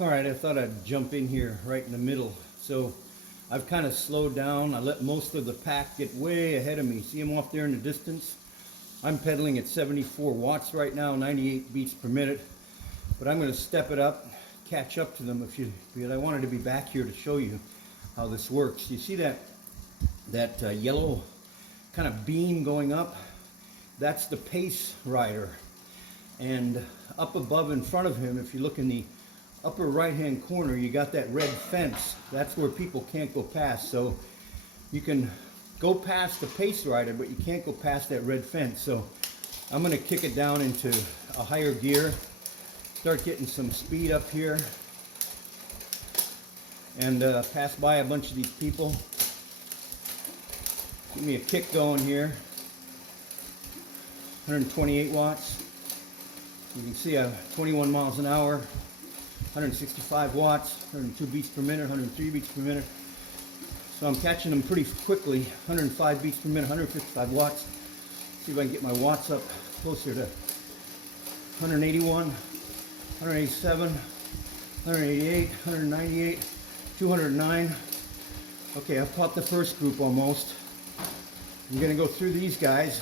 Alright, I thought I'd jump in here right in the middle. So I've kind of slowed down. I let most of the pack get way ahead of me. See them off there in the distance? I'm pedaling at 74 watts right now, 98 beats per minute. But I'm going to step it up, catch up to them because I wanted to be back here to show you how this works. You see that yellow kind of beam going up? That's the pace rider. And up above in front of him, if you look in the upper right hand corner, you got that red fence. That's where people can't go past. So you can go past the pace rider, but you can't go past that red fence. So I'm going to kick it down into a higher gear, start getting some speed up here, and pass by a bunch of these people. Give me a kick going here. 128 watts. You can see 21 miles an hour, 165 watts, 102 beats per minute, 103 beats per minute. So I'm catching them pretty quickly. 105 beats per minute, 155 watts. See if I can get my watts up closer to 181, 187, 188, 198, 209. Okay, I've caught the first group almost. I'm going to go through these guys.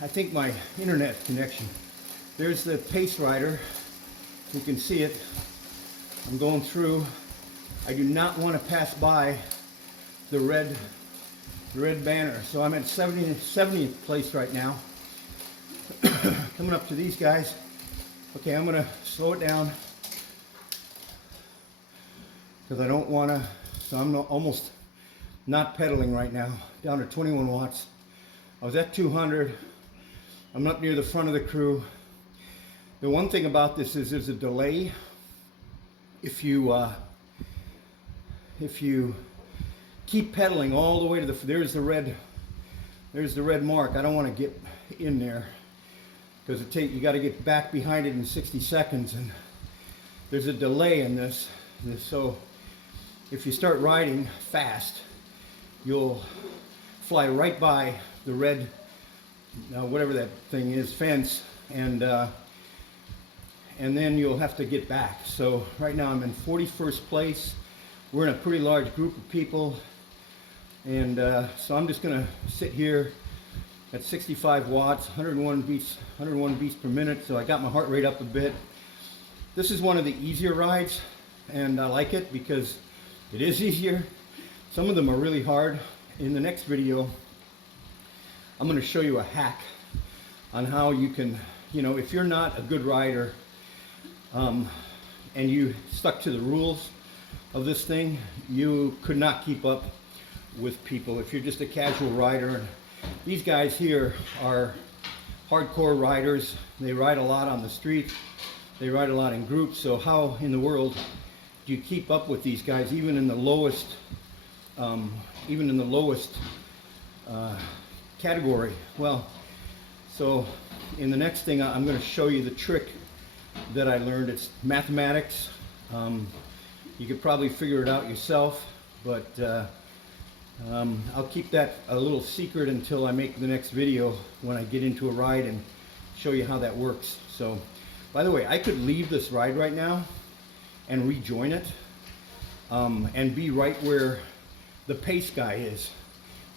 I think my internet connection. There's the pace rider. You can see it. I'm going through. I do not want to pass by the red banner. So I'm at 70th place right now. Coming up to these guys. Okay, I'm going to slow it down because I don't want to. So I'm almost not pedaling right now. Down to 21 watts. I was at 200. I'm up near the front of the crew. The one thing about this is there's a delay. If you keep pedaling all the way to there's the red mark. I don't want to get in there because you got to get back behind it in 60 seconds, and there's a delay in this. So if you start riding fast, you'll fly right by the red, whatever that thing is, fence, and then you'll have to get back. So right now I'm in 41st place. We're in a pretty large group of people, and so I'm just gonna sit here at 65 watts, 101 beats per minute. So I got my heart rate up a bit. This is one of the easier rides, and I like it because it is easier. Some of them are really hard. In the next video, I'm going to show you a hack on how you can, if you're not a good rider and you stuck to the rules of this thing, you could not keep up with people. If you're just a casual rider, these guys here are hardcore riders. They ride a lot on the street. They ride a lot in groups. So how in the world do you keep up with these guys, even in the lowest category? Well, so in the next thing I'm going to show you the trick that I learned. It's mathematics. You could probably figure it out yourself, but I'll keep that a little secret until I make the next video when I get into a ride and show you how that works. So, by the way, I could leave this ride right now and rejoin it and be right where the pace guy is.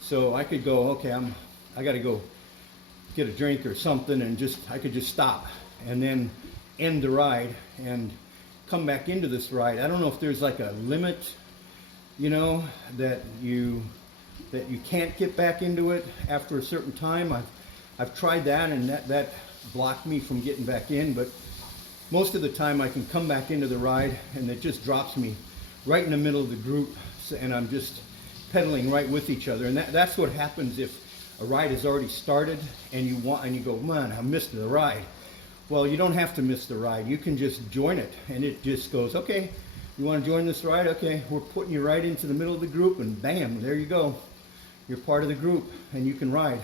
So I could go, okay, I got to go get a drink or something, and I could just stop and then end the ride and come back into this ride. I don't know if there's like a limit, that you can't get back into it after a certain time. I've tried that, and that blocked me from getting back in, but most of the time I can come back into the ride, and it just drops me right in the middle of the group, and I'm just pedaling right with each other. And that's what happens if a ride has already started and you go, man, I missed the ride. Well, you don't have to miss the ride. You can just join it, and it just goes, okay, you want to join this ride? Okay, we're putting you right into the middle of the group, and bam, there you go. You're part of the group, and you can ride.